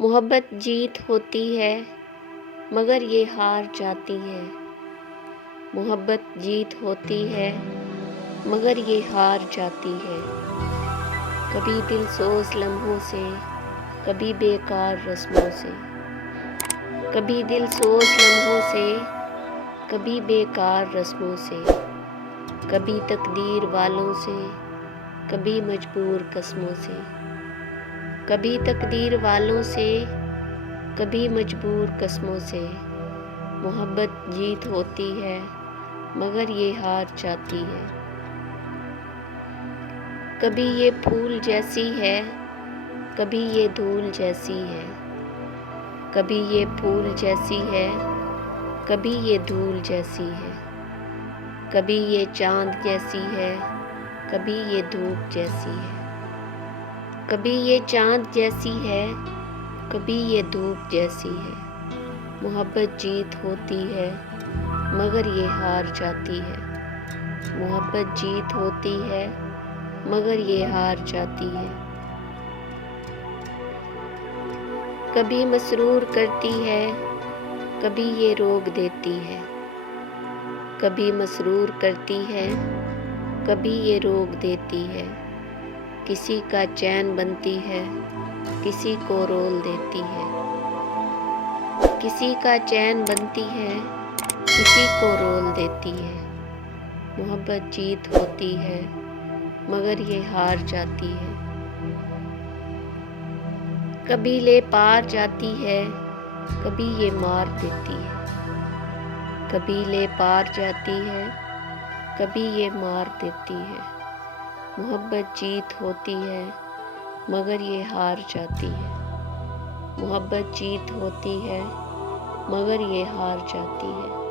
मोहब्बत जीत होती है मगर ये हार जाती है। मोहब्बत जीत होती है मगर ये हार जाती है। कभी दिल सोज लम्हों से, कभी बेकार रस्मों से। कभी दिल सोज लम्हों से, कभी बेकार रस्मों से। कभी तकदीर वालों से, कभी मजबूर कस्मों से। कभी तकदीर वालों से, कभी मजबूर कस्मों से। मोहब्बत जीत होती है मगर ये हार जाती है। कभी ये फूल जैसी है, कभी ये धूल जैसी है। कभी ये फूल जैसी है, कभी ये धूल जैसी है। कभी ये चांद जैसी है, कभी ये धूप जैसी है। कभी ये चांद जैसी है, कभी ये धूप जैसी है। मोहब्बत जीत होती है मगर ये हार जाती है। मोहब्बत जीत होती है मगर ये हार जाती है। कभी मसरूर करती है, कभी ये रोक देती है। कभी मसरूर करती है, कभी ये रोक देती है। किसी का चैन बनती है, किसी को रोल देती है। किसी का चैन बनती है, किसी को रोल देती है। मोहब्बत जीत होती है मगर ये हार जाती है। कभी ले पार जाती है, कभी ये मार देती है। कभी ले पार जाती है, कभी ये मार देती है। मोहब्बत जीत होती है मगर ये हार जाती है। मोहब्बत जीत होती है मगर ये हार जाती है।